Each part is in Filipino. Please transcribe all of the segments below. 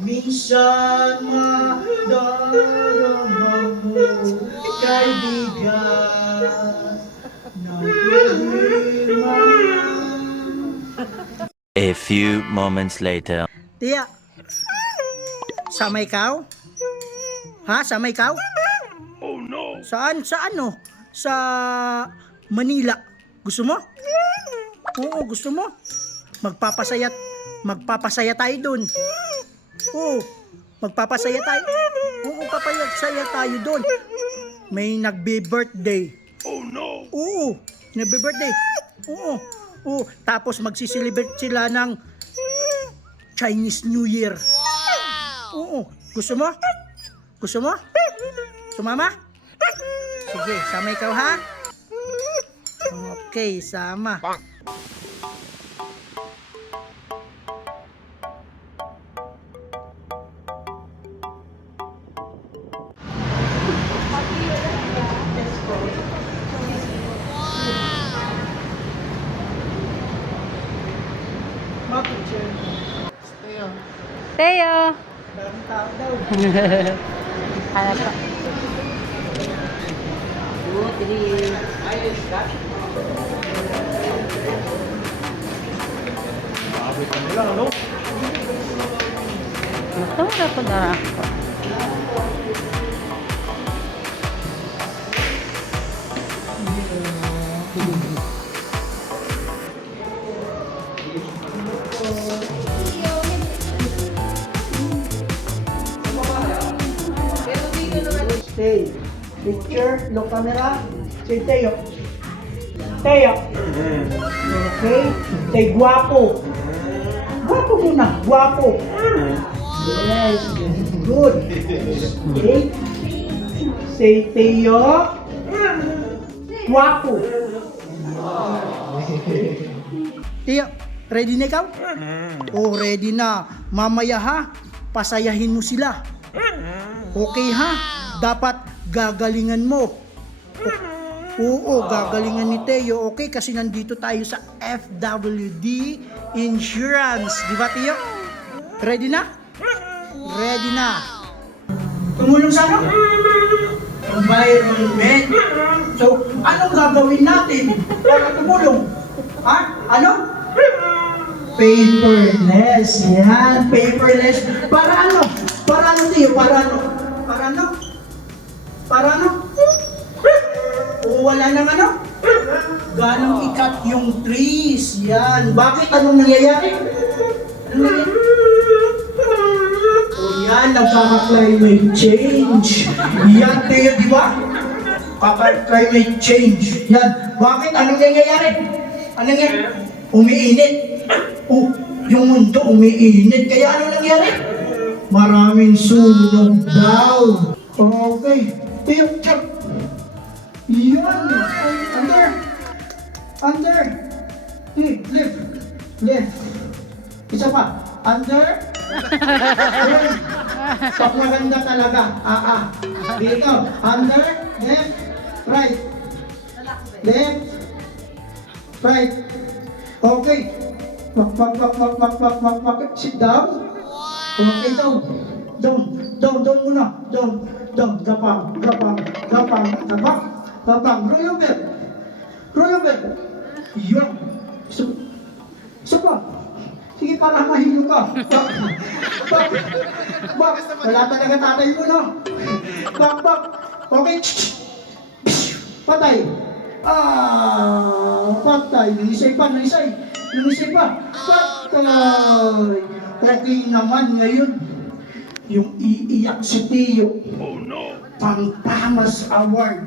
Minsan madarama mo, kaibigan, ng problema. A few moments later. Tiya, sama ikaw? Ha? Sama ikaw? Oh no! Saan? Sa ano? Sa Manila. Gusto mo? Oo, gusto mo? Magpapasaya tayo dun. Oo, magpapasaya tayo. Oo, papasaya tayo dun. May nagbe-birthday. Oh no! Oo, nagbe-birthday. Oo, oo. Tapos magsiselebrate sila ng Chinese New Year. Oo, gusto mo? Gusto mo? Sumama? Sige, sama ikaw ha? Okay, sama. Teo. Daming tao daw. Hanap pa. 2, 3. Ito wala po na. Stay. Picture, look camera. Say Teo. Teo. Okay. Say guwapo. Guwapo muna. Guwapo. Yes. Good. Okay. Say Teo. Guwapo. Teo, ready na ikaw? Oh, ready na. Mamaya ha, pasayahin mo sila. Okay ha? Dapat gagalingan mo. Oo, gagalingan ni Teo. Okay, kasi nandito tayo sa FWD Insurance. Di ba, Teo? Ready na? Ready na. Tumulong sa ano? Environment. So, anong gagawin natin para tumulong? Ha? Ano? Paperless. Yan, paperless. Para ano? Para ano, Teo? Para ano? Para ano? Para ano? O wala nang ano? Ganong ikat yung trees. Yan. Bakit? Anong nangyayari? Anong nangyayari? O yan, nagkaka-climate change. Yan, Teo, di ba? Kaka-climate change. Yan. Bakit? Anong nangyayari? Anong nangyayari? Umiinit. O, yung mundo umiinit. Kaya ano nangyayari? Maraming sunog daw. Okay. Teo, jump. Yan. Under. Under. Lift. Lift. Isa pa. Under. Ayan. Pag maganda talaga. Dito. Under. Left. Right. Left. Right. Okay. Sit down. Okay, down. Down muna. Down. Gapang. Roll your bed. Yan. Isa pa. Sige, para mahilo ka. Bak. Wala talaga tatay mo, no? Bak. Okay. Patay. Patay. Nangisay pa. Patay. Okay naman ngayon. Yung iiyak si Teo. Oh no! Pangtamas Award.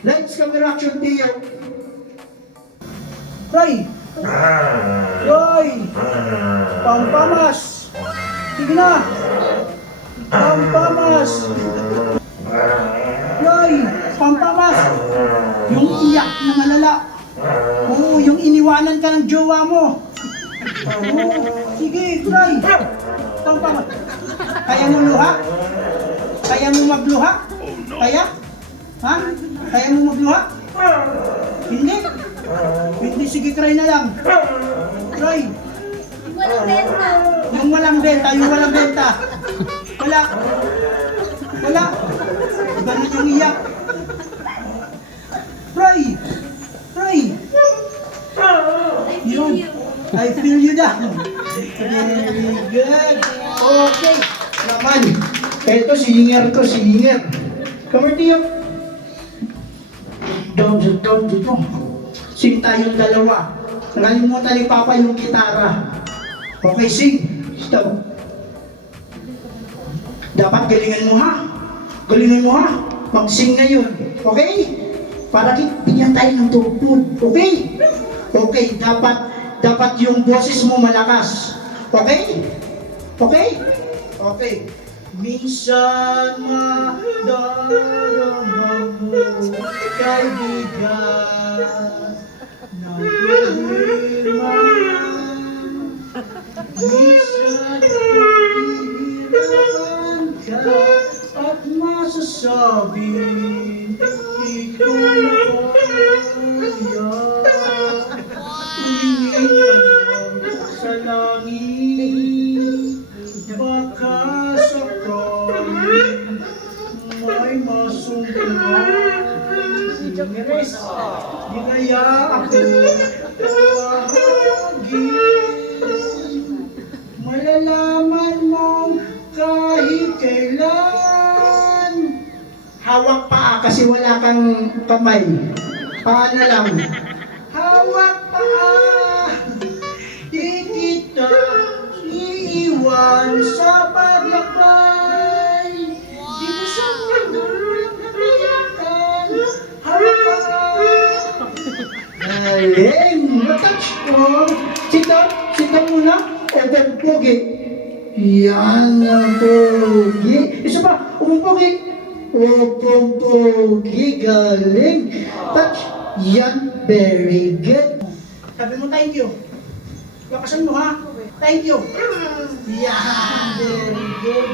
Lights, camera, action, Teo. Roy! Pangtamas! Sige na! Pangtamas! Roy! Pangtamas! Yung iyak na malala. Oo, yung iniwanan ka ng jowa mo. Oo, sige, Roy! Pangtamas! Kaya mo luha? Kaya mo magluha? Kaya? Ha? Kaya mo magluha? Hindi? Hindi, sige, try na lang. Try. Walang benta. Yung walang benta, yung walang benta. Wala. Wala. Iba na yung iyak. Pray! Pray! Yun. I feel you na. Very good. Okay. Naman. Ito, singer to, singer. Come here, Tio. Down dito. Sing tayong dalawa. Nakalimutan ni Papa yung gitara. Okay, sing. Stop. Dapat galingan mo ha. Galingan mo ha. Mag-sing na yun. Okay? Para bigyan tayo ng tugtog. Okay? Okay, dapat yung boses mo malakas. Okay? Okay? Okay. Minsan madarama mo, kaibigan, na problema. Minsan mahihirapan ka at masasabing di ko na kaya. Tumingin ka lang sa langit, baka sakaling may masungkuhan. Yes, di kaya ako tawagin. Malalaman mong kahit kailan. Hawak paa kasi wala kang kamay. Paa na lang. Hawak paa. Di kita iiwan sa paglakbay. Di mo sa mundo napayakan. Hawak paa. Galing! Matouch ko. Sita muna. Open pogi. Yan ang pogi. Isa pa, open pogi. Open pogi. Galing. Touch. Yan. Very good. Sabi mo thank you. Lakasan mo ha. Thank you. Yan. Very good.